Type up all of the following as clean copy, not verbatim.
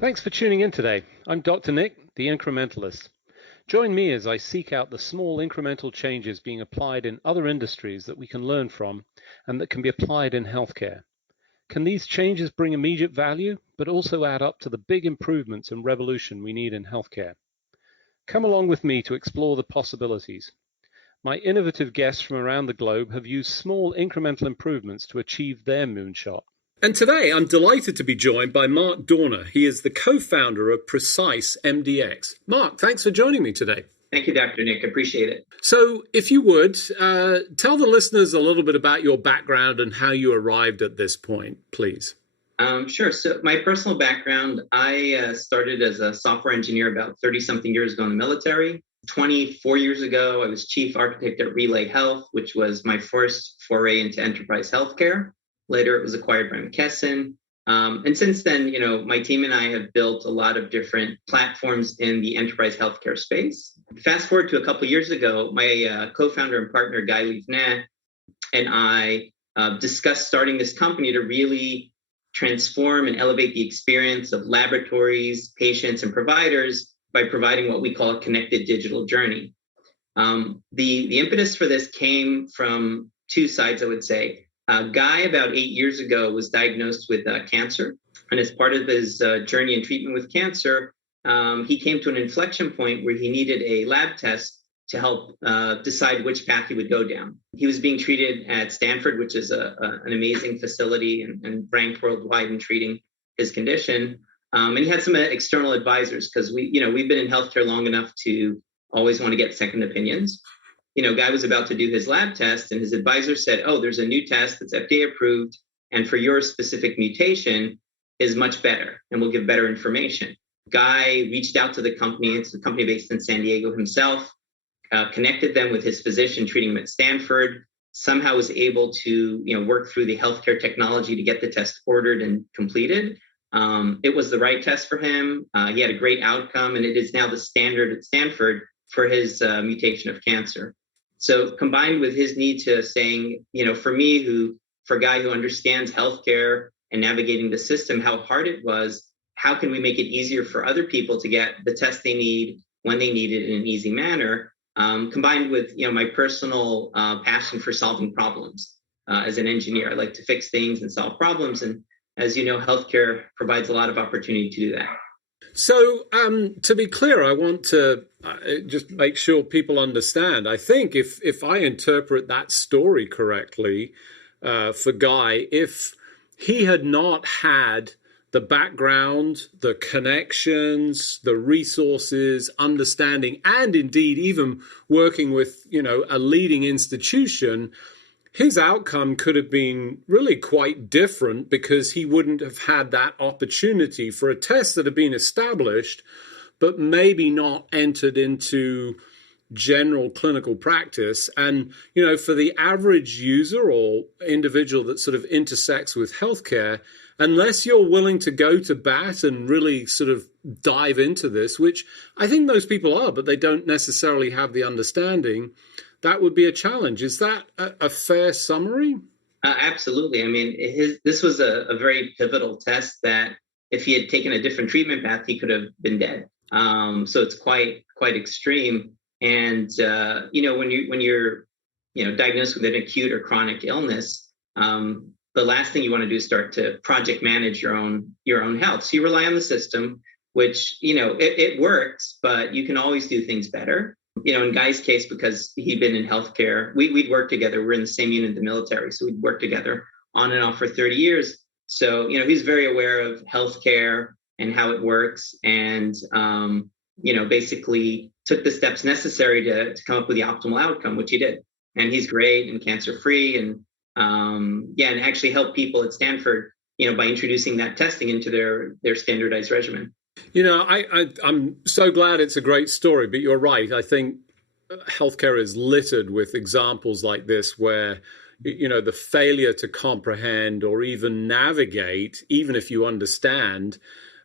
Thanks for tuning in today. I'm Dr. Nick, the Incrementalist. Join me as I seek out the small incremental changes being applied in other industries that we can learn from and that can be applied in healthcare. Can these changes bring immediate value, but also add up to the big improvements and revolution we need in healthcare? Come along with me to explore the possibilities. My innovative guests from around the globe have used small incremental improvements to achieve their moonshot. And today I'm delighted to be joined by Mark Dorner. He is the co-founder of PreciseMDx. Mark, thanks for joining me today. Thank you, Dr. Nick. Appreciate it. So if you would, tell the listeners a little bit about your background and how you arrived at this point, please. Sure. So my personal background, I started as a software engineer about 30-something years ago in the military. 24 years ago, I was chief architect at Relay Health, which was my first foray into enterprise healthcare. Later, it was acquired by McKesson. And since then, my team and I have built a lot of different platforms in the enterprise healthcare space. Fast forward to a couple of years ago, my co-founder and partner, Guy Livnet, and I discussed starting this company to really transform and elevate the experience of laboratories, patients, and providers by providing what we call a connected digital journey. The impetus for this came from two sides, I would say. Guy, about 8 years ago, was diagnosed with cancer. And as part of his journey in treatment with cancer, he came to an inflection point where he needed a lab test to help decide which path he would go down. He was being treated at Stanford, which is an amazing facility and ranked worldwide in treating his condition. And he had some external advisors because we've been in healthcare long enough to always want to get second opinions. Guy was about to do his lab test and his advisor said, oh, there's a new test that's FDA approved and for your specific mutation is much better and will give better information. Guy reached out to the company. It's a company based in San Diego himself, connected them with his physician treating him at Stanford, somehow was able to work through the healthcare technology to get the test ordered and completed. It was the right test for him. He had a great outcome and it is now the standard at Stanford for his mutation of cancer. So combined with his need to saying, for a guy who understands healthcare and navigating the system, how hard it was, how can we make it easier for other people to get the test they need when they need it in an easy manner, combined with, my personal passion for solving problems. As an engineer, I like to fix things and solve problems. And as you know, healthcare provides a lot of opportunity to do that. So to be clear, I want to just make sure people understand. I think if I interpret that story correctly for Guy, if he had not had the background, the connections, the resources, understanding, and indeed even working with, a leading institution, his outcome could have been really quite different because he wouldn't have had that opportunity for a test that had been established, but maybe not entered into general clinical practice. And, for the average user or individual that sort of intersects with healthcare, unless you're willing to go to bat and really sort of dive into this, which I think those people are, but they don't necessarily have the understanding, that would be a challenge. Is that a fair summary? Absolutely. I mean, this was a very pivotal test that if he had taken a different treatment path, he could have been dead. So it's quite extreme. And, when you're diagnosed with an acute or chronic illness, the last thing you want to do is start to project manage your own health. So you rely on the system, which, it works, but you can always do things better. In Guy's case, because he'd been in healthcare, we'd worked together. We're in the same unit in the military. So we'd worked together on and off for 30 years. So, he's very aware of healthcare and how it works. And, basically took the steps necessary to come up with the optimal outcome, which he did. And he's great and cancer-free and actually helped people at Stanford, by introducing that testing into their standardized regimen. I'm so glad it's a great story, but you're right. I think healthcare is littered with examples like this where, the failure to comprehend or even navigate, even if you understand,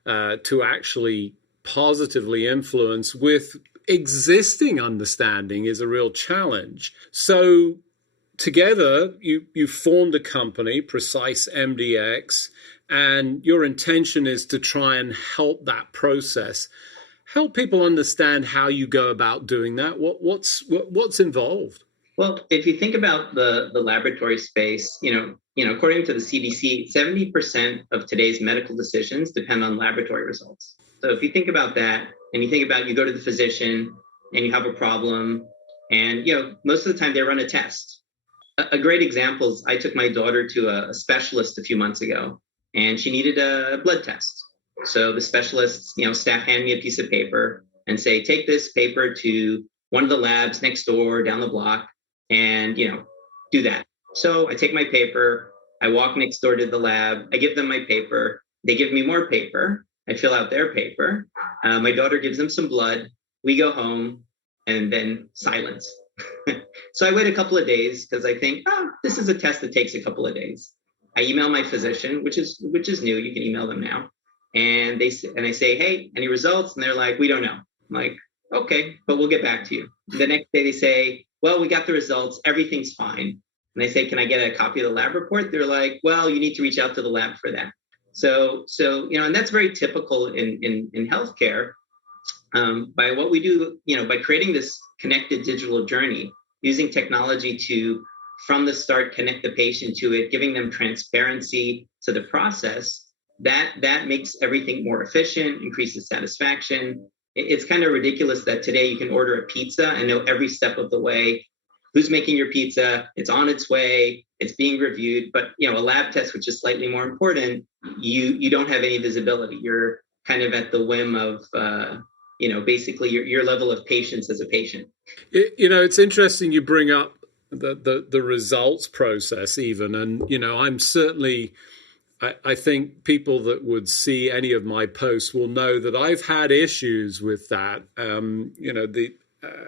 to actually positively influence with existing understanding is a real challenge. So together, you formed a company, PreciseMDx, and your intention is to try and help that process. Help people understand how you go about doing that. What's involved? Well, if you think about the laboratory space, according to the CDC, 70% of today's medical decisions depend on laboratory results. So if you think about that, and you think about you go to the physician and you have a problem, and most of the time they run a test. A great example is I took my daughter to a specialist a few months ago, and she needed a blood test. So the specialist, staff hand me a piece of paper and say, take this paper to one of the labs next door down the block and, do that. So I take my paper, I walk next door to the lab, I give them my paper, they give me more paper, I fill out their paper, my daughter gives them some blood, we go home, and then silence. So I wait a couple of days because I think, this is a test that takes a couple of days. I email my physician, which is new, you can email them now. And I say, hey, any results? And they're like, we don't know. I'm like, okay, but we'll get back to you. The next day they say, well, we got the results, everything's fine. And I say, can I get a copy of the lab report? They're like, well, you need to reach out to the lab for that. So and that's very typical in healthcare. By what we do, by creating this connected digital journey, using technology to, from the start, connect the patient to it, giving them transparency to the process, that makes everything more efficient, increases satisfaction. It's kind of ridiculous that today you can order a pizza and know every step of the way, who's making your pizza, it's on its way, it's being reviewed. But a lab test, which is slightly more important, you don't have any visibility. You're kind of at the whim of basically your level of patience as a patient. It's interesting you bring up the results process even, and I'm certainly, I think people that would see any of my posts will know that I've had issues with that. The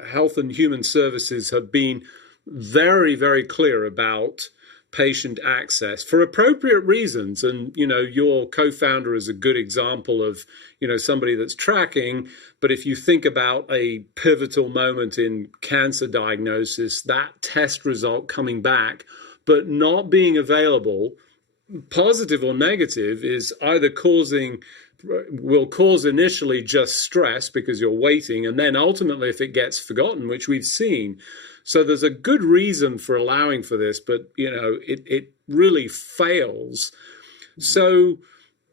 Health and Human Services have been very, very clear about patient access for appropriate reasons. And, your co-founder is a good example of, somebody that's tracking. But if you think about a pivotal moment in cancer diagnosis, that test result coming back, but not being available, positive or negative, is either will cause initially just stress because you're waiting, and then ultimately if it gets forgotten, which we've seen. So there's a good reason for allowing for this, but it really fails. So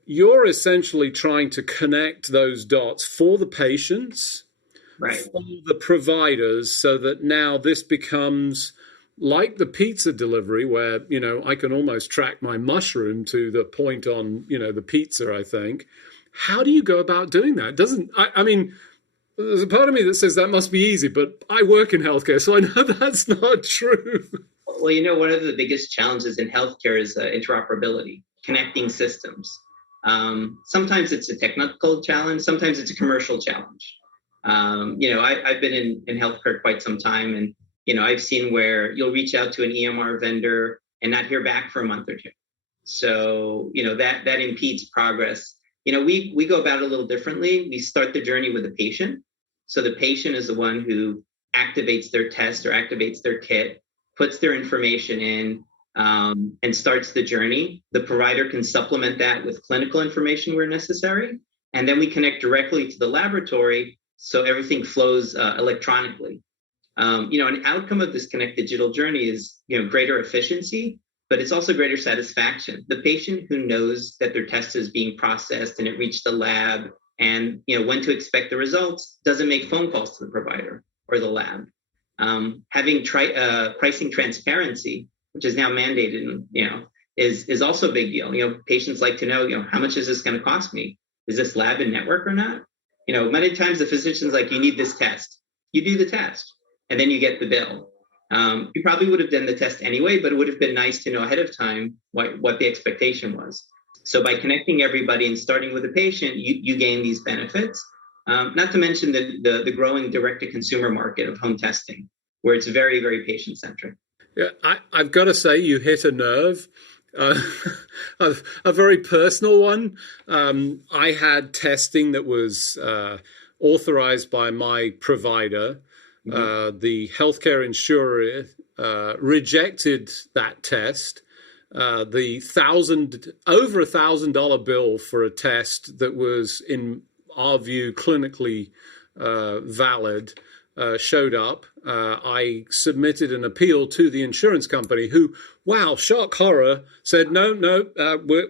you're essentially trying to connect those dots for the patients, right, for the providers, so that now this becomes like the pizza delivery where, I can almost track my mushroom to the point on, the pizza, I think. How do you go about doing that? I mean, there's a part of me that says that must be easy, but I work in healthcare, so I know that's not true. Well, one of the biggest challenges in healthcare is interoperability, connecting systems. Sometimes it's a technical challenge, sometimes it's a commercial challenge. I've been in healthcare quite some time, and I've seen where you'll reach out to an EMR vendor and not hear back for a month or two. So, that impedes progress. We go about it a little differently. We start the journey with the patient. So the patient is the one who activates their test or activates their kit, puts their information in, and starts the journey. The provider can supplement that with clinical information where necessary. And then we connect directly to the laboratory so everything flows electronically. An outcome of this connected digital journey is, greater efficiency, but it's also greater satisfaction. The patient who knows that their test is being processed and it reached the lab and, when to expect the results doesn't make phone calls to the provider or the lab. Having pricing transparency, which is now mandated, is also a big deal. Patients like to know, how much is this going to cost me? Is this lab in network or not? Many times the physician's like, you need this test. You do the test and then you get the bill. You probably would have done the test anyway, but it would have been nice to know ahead of time what the expectation was. So by connecting everybody and starting with the patient, you gain these benefits. Not to mention the growing direct-to-consumer market of home testing, where it's very, very patient-centric. Yeah, I've got to say you hit a nerve, a very personal one. I had testing that was authorized by my provider. The healthcare insurer rejected that test the over $1,000 bill for a test that was, in our view, clinically valid showed up. I submitted an appeal to the insurance company who, wow, shock horror, said, no,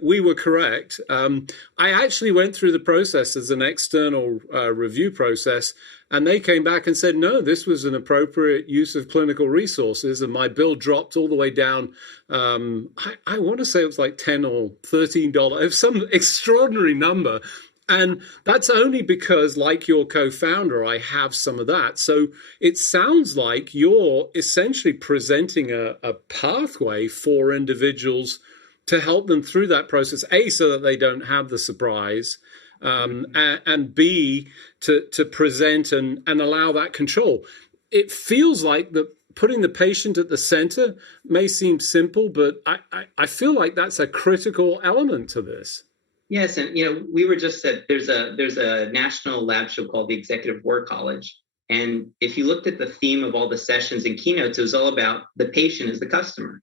we were correct. I actually went through the process as an external review process, and they came back and said, no, this was an appropriate use of clinical resources, and my bill dropped all the way down. I want to say it was like $10 or $13. It was some extraordinary number. And that's only because, like your co-founder, I have some of that. So it sounds like you're essentially presenting a pathway for individuals to help them through that process, A, so that they don't have the surprise, and B, to present and allow that control. It feels like putting the patient at the center may seem simple, but I feel like that's a critical element to this. Yes, and we were just at there's a national lab show called the Executive War College, and if you looked at the theme of all the sessions and keynotes, it was all about the patient as the customer,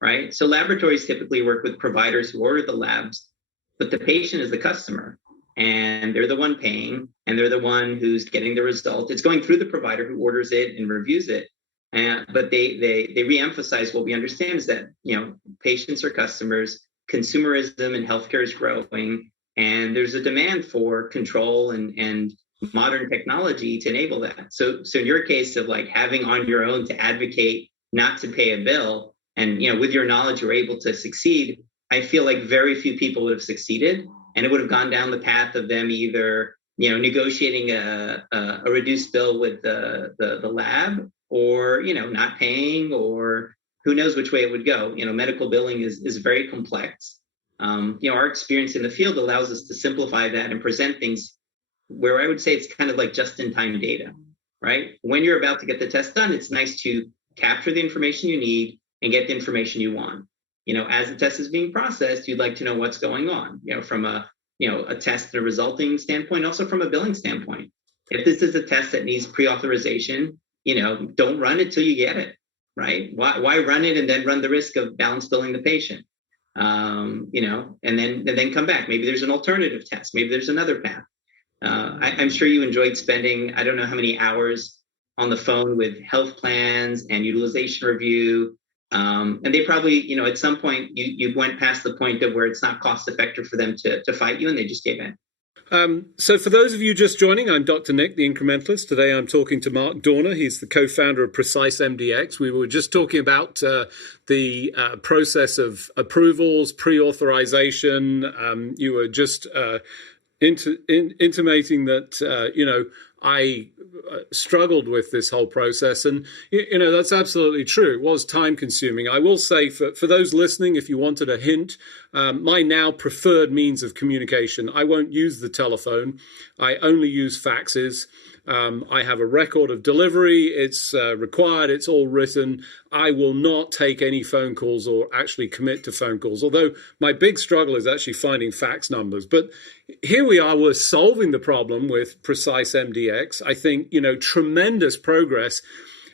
right? So laboratories typically work with providers who order the labs, but the patient is the customer, and they're the one paying, and they're the one who's getting the result. It's going through the provider who orders it and reviews it, but they reemphasize what we understand is that patients are customers. Consumerism in healthcare is growing, and there's a demand for control and modern technology to enable that. So in your case of like having on your own to advocate not to pay a bill, and with your knowledge you're able to succeed, I feel like very few people would have succeeded, and it would have gone down the path of them either negotiating a reduced bill with the lab, or not paying, or who knows which way it would go. Medical billing is very complex. Our experience in the field allows us to simplify that and present things where I would say it's kind of like just-in-time data, right? When you're about to get the test done, it's nice to capture the information you need and get the information you want. As the test is being processed, you'd like to know what's going on, from a test and a resulting standpoint, also from a billing standpoint. If this is a test that needs pre-authorization, don't run it till you get it. Right? Why run it and then run the risk of balance billing the patient? And then come back. Maybe there's an alternative test. Maybe there's another path. I'm sure you enjoyed spending, I don't know how many hours on the phone with health plans and utilization review. And they probably, at some point you went past the point of where it's not cost effective for them to fight you, and they just gave in. So for those of you just joining, I'm Dr. Nick, the Incrementalist. Today I'm talking to Mark Dorner. He's the co-founder of PreciseMDx. We were just talking about the process of approvals, pre-authorization. You were just intimating that, I struggled with this whole process, and that's absolutely true. It was time consuming. I will say for those listening, if you wanted a hint, my now preferred means of communication, I won't use the telephone. I only use faxes. I have a record of delivery. It's required. It's all written. I will not take any phone calls or actually commit to phone calls, although my big struggle is actually finding fax numbers. But here we are. We're solving the problem with PreciseMDx. I think, tremendous progress.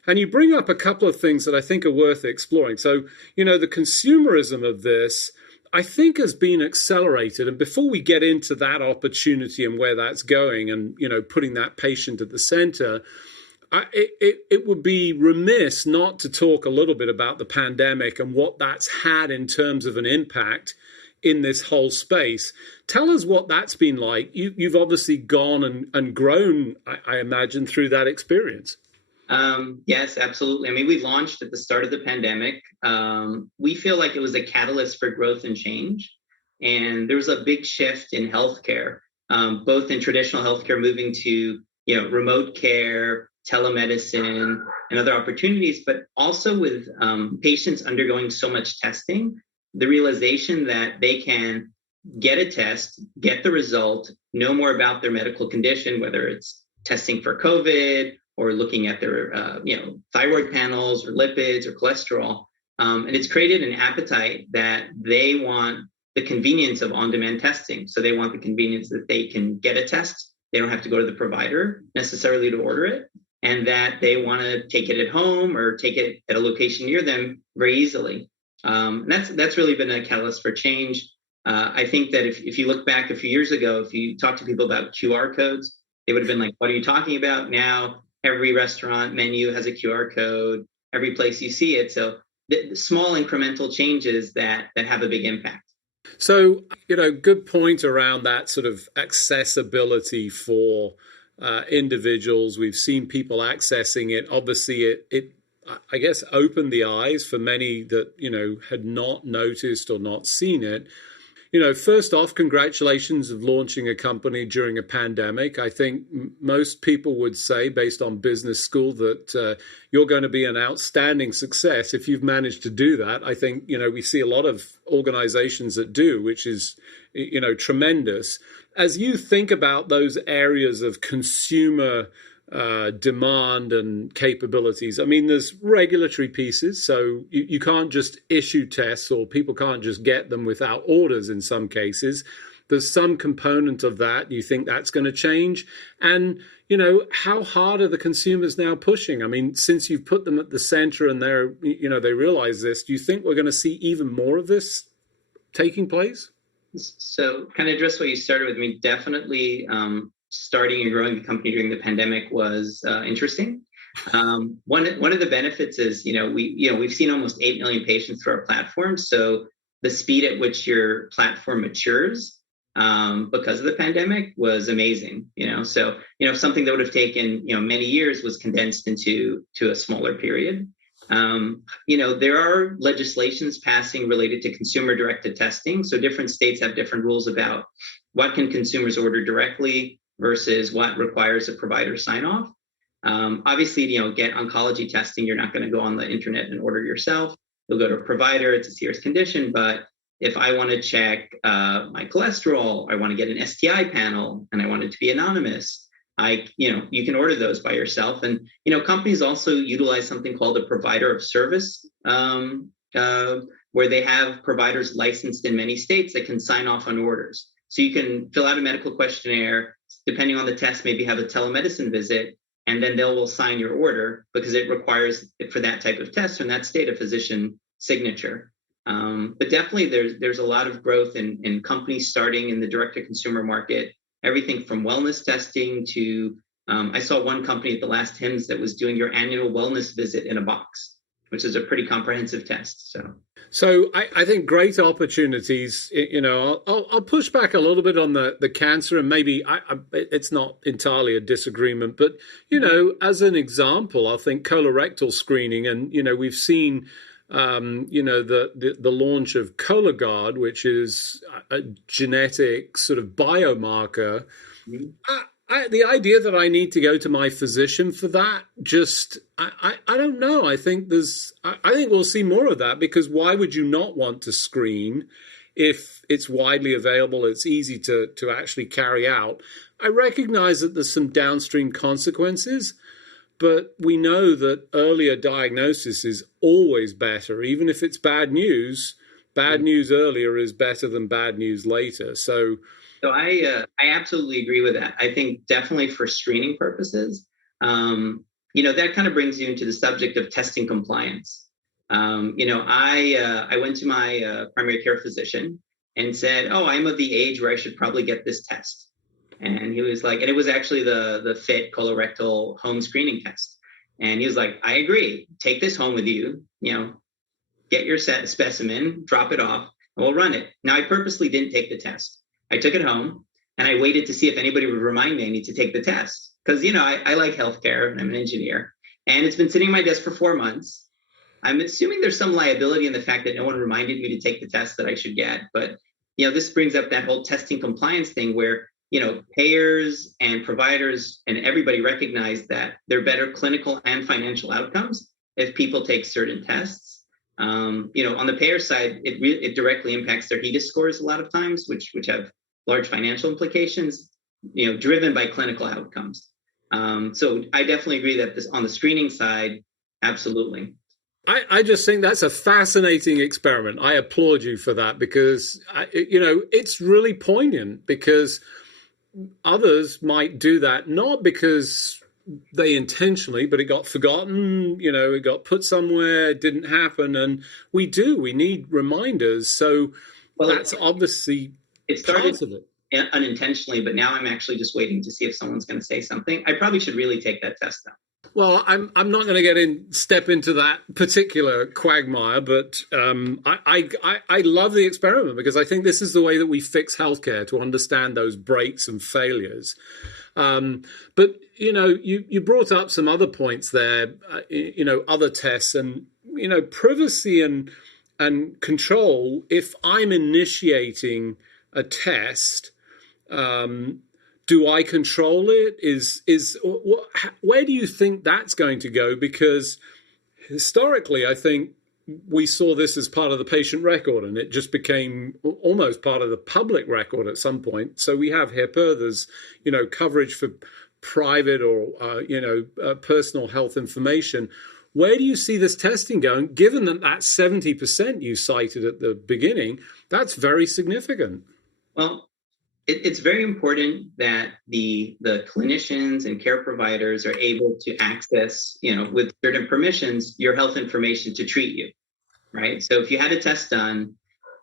And you bring up a couple of things that I think are worth exploring. So, the consumerism of this, I think, has been accelerated. And before we get into that opportunity and where that's going and, putting that patient at the center, it would be remiss not to talk a little bit about the pandemic and what that's had in terms of an impact in this whole space. Tell us what that's been like. You've obviously gone and grown, I imagine, through that experience. Yes, absolutely. I mean, we launched at the start of the pandemic. We feel like it was a catalyst for growth and change. And there was a big shift in healthcare, both in traditional healthcare moving to, remote care, telemedicine, and other opportunities, but also with patients undergoing so much testing, the realization that they can get a test, get the result, know more about their medical condition, whether it's testing for COVID or looking at their, thyroid panels or lipids or cholesterol. And it's created an appetite that they want the convenience of on-demand testing. So they want the convenience that they can get a test. They don't have to go to the provider necessarily to order it, and that they want to take it at home or take it at a location near them very easily. That's really been a catalyst for change. I think that if you look back a few years ago, if you talk to people about QR codes, they would have been like, what are you talking about? Now every restaurant menu has a QR code, every place you see it. So the small incremental changes that have a big impact. So, good point around that sort of accessibility for individuals. We've seen people accessing it. Obviously, it I guess, opened the eyes for many that, had not noticed or not seen it. First off, congratulations of launching a company during a pandemic. I think most people would say, based on business school, that you're going to be an outstanding success if you've managed to do that. I think, we see a lot of organizations that do, which is, tremendous. As you think about those areas of consumer demand and capabilities. I mean, there's regulatory pieces, so you can't just issue tests, or people can't just get them without orders in some cases. There's some component of that. You think that's going to change? And, how hard are the consumers now pushing? I mean, since you've put them at the center and they realize this, do you think we're going to see even more of this taking place? So kind of address what you started with. Me, definitely starting and growing the company during the pandemic was interesting. One of the benefits is, we've seen almost 8 million patients through our platform. So the speed at which your platform matures because of the pandemic was amazing. So something that would have taken many years was condensed into a smaller period. There are legislations passing related to consumer-directed testing. So different states have different rules about what can consumers order directly versus what requires a provider sign-off. Obviously, get oncology testing, you're not going to go on the internet and order yourself. You'll go to a provider. It's a serious condition. But if I want to check my cholesterol, I want to get an STI panel, and I want it to be anonymous, you can order those by yourself. And, companies also utilize something called a provider of service, where they have providers licensed in many states that can sign off on orders. So you can fill out a medical questionnaire, depending on the test, maybe have a telemedicine visit, and then will sign your order because it requires, for that type of test in that state, a physician signature. But definitely there's a lot of growth in companies starting in the direct-to-consumer market, everything from wellness testing to, I saw one company at the last HIMSS that was doing your annual wellness visit in a box, which is a pretty comprehensive test. So I think great opportunities. I'll push back a little bit on the cancer, and maybe it's not entirely a disagreement, but as an example, I think colorectal screening, and we've seen the launch of Cologuard, which is a genetic sort of biomarker. The idea that I need to go to my physician for that, I don't know. I think we'll see more of that, because why would you not want to screen if it's widely available, it's easy to actually carry out? I recognize that there's some downstream consequences, but we know that earlier diagnosis is always better. Even if it's bad news earlier is better than bad news later. So I absolutely agree with that. I think definitely for screening purposes, that kind of brings you into the subject of testing compliance. I went to my primary care physician and said, "Oh, I'm of the age where I should probably get this test." And he was like, and it was actually the FIT colorectal home screening test. And he was like, "I agree. Take this home with you. Get your specimen, drop it off, and we'll run it." Now, I purposely didn't take the test. I took it home and I waited to see if anybody would remind me I need to take the test. Because, I like healthcare and I'm an engineer. And it's been sitting on my desk for 4 months. I'm assuming there's some liability in the fact that no one reminded me to take the test that I should get. But, this brings up that whole testing compliance thing where, payers and providers and everybody recognize that there are better clinical and financial outcomes if people take certain tests. On the payer side, it directly impacts their HEDIS scores a lot of times, which have large financial implications, driven by clinical outcomes. So I definitely agree that on the screening side, absolutely. I just think that's a fascinating experiment. I applaud you for that, because, it's really poignant, because others might do that, not because they intentionally, but it got forgotten, it got put somewhere, it didn't happen. And we need reminders. So Well, that's obviously it part started of it. unintentionally, but now I'm actually just waiting to see if someone's going to say something. I probably should really take that test now. Well, I'm not going to step into that particular quagmire, but I love the experiment because I think this is the way that we fix healthcare, to understand those breaks and failures. But you brought up some other points there, other tests and privacy and control. If I'm initiating a test, do I control it? Where do you think that's going to go? Because historically, I think we saw this as part of the patient record, and it just became almost part of the public record at some point. So we have HIPAA. There's coverage for private or personal health information. Where do you see this testing going? Given that 70% you cited at the beginning, that's very significant. Well, it's very important that the clinicians and care providers are able to access, with certain permissions, your health information to treat you, right? So if you had a test done,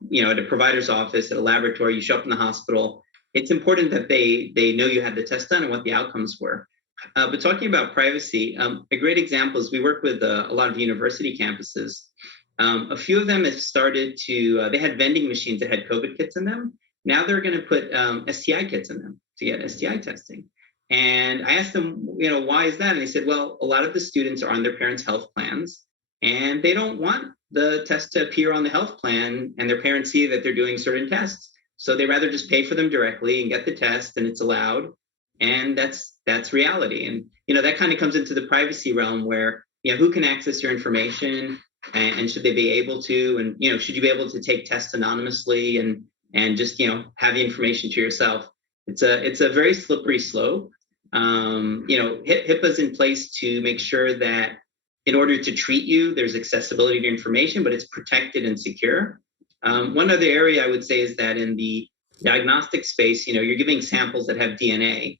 at a provider's office, at a laboratory, you show up in the hospital, it's important that they know you had the test done and what the outcomes were. But talking about privacy, a great example is we work with a lot of university campuses. A few of them have started to, they had vending machines that had COVID kits in them. Now they're going to put STI kits in them to get STI testing. And I asked them, why is that? And they said, well, a lot of the students are on their parents' health plans, and they don't want the test to appear on the health plan and their parents see that they're doing certain tests. So they rather just pay for them directly and get the test, and it's allowed. And that's reality. And, that kind of comes into the privacy realm where, who can access your information and should they be able to? And, should you be able to take tests anonymously and just have the information to yourself? It's a very slippery slope. HIPAA's in place to make sure that in order to treat you, there's accessibility to information, but it's protected and secure. One other area I would say is that in the diagnostic space, you're giving samples that have DNA,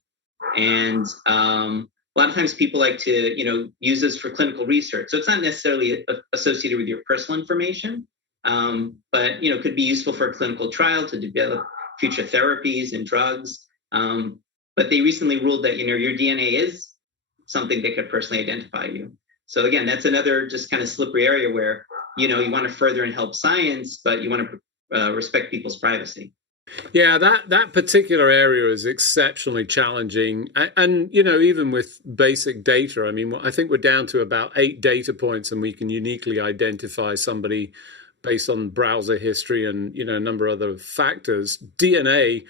and a lot of times people like to use this for clinical research. So it's not necessarily associated with your personal information. But could be useful for a clinical trial to develop future therapies and drugs. But they recently ruled that your DNA is something that could personally identify you. So again, that's another just kind of slippery area where you want to further and help science, but you want to respect people's privacy. Yeah, that particular area is exceptionally challenging. And even with basic data, I mean, I think we're down to about 8 data points, and we can uniquely identify somebody based on browser history and a number of other factors. DNA,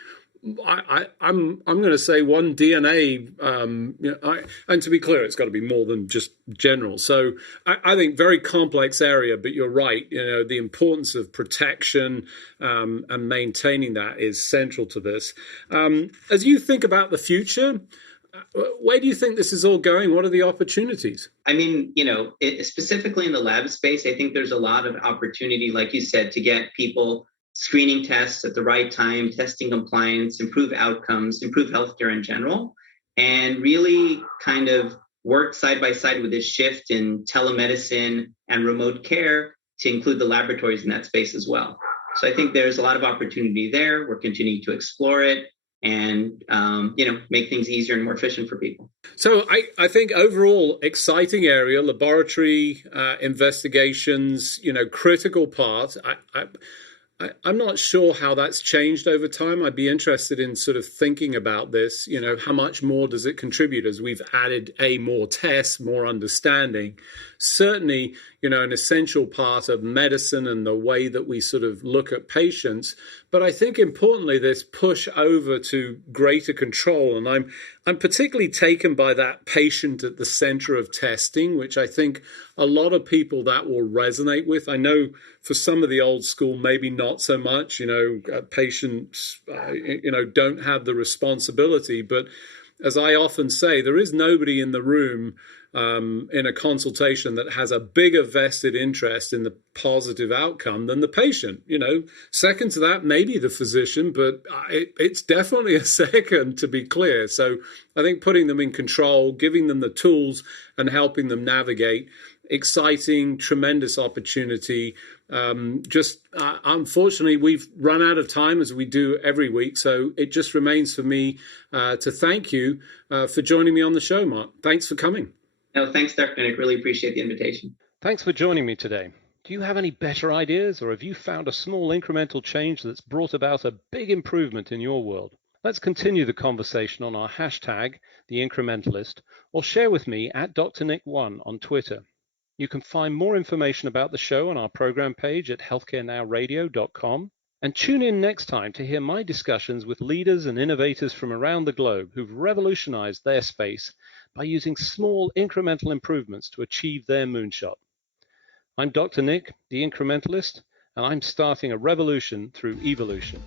I'm going to say one DNA, and to be clear, it's got to be more than just general. So I think very complex area, but you're right. The importance of protection and maintaining that is central to this. As you think about the future, where do you think this is all going? What are the opportunities? I mean, specifically in the lab space, I think there's a lot of opportunity, like you said, to get people screening tests at the right time, testing compliance, improve outcomes, improve healthcare in general, and really kind of work side by side with this shift in telemedicine and remote care to include the laboratories in that space as well. So I think there's a lot of opportunity there. We're continuing to explore it and make things easier and more efficient for people. So I think overall exciting area, laboratory investigations, critical part. I'm not sure how that's changed over time. I'd be interested in sort of thinking about this. How much more does it contribute as we've added more tests, more understanding? Certainly, an essential part of medicine and the way that we sort of look at patients. But I think importantly, this push over to greater control. And I'm particularly taken by that patient at the center of testing, which I think a lot of people that will resonate with. I know for some of the old school, maybe not so much, patients, don't have the responsibility, but as I often say, there is nobody in the room in a consultation that has a bigger vested interest in the positive outcome than the patient. Second to that, maybe the physician, but it's definitely a second, to be clear. So I think putting them in control, giving them the tools and helping them navigate, exciting, tremendous opportunity. Unfortunately, we've run out of time, as we do every week. So it just remains for me to thank you for joining me on the show, Mark. Thanks for coming. No, thanks, Dr. Nick. Really appreciate the invitation. Thanks for joining me today. Do you have any better ideas, or have you found a small incremental change that's brought about a big improvement in your world? Let's continue the conversation on our hashtag, the Incrementalist, or share with me at DrNick1 on Twitter. You can find more information about the show on our program page at healthcarenowradio.com. And tune in next time to hear my discussions with leaders and innovators from around the globe who've revolutionized their space by using small incremental improvements to achieve their moonshot. I'm Dr. Nick, the Incrementalist, and I'm starting a revolution through evolution.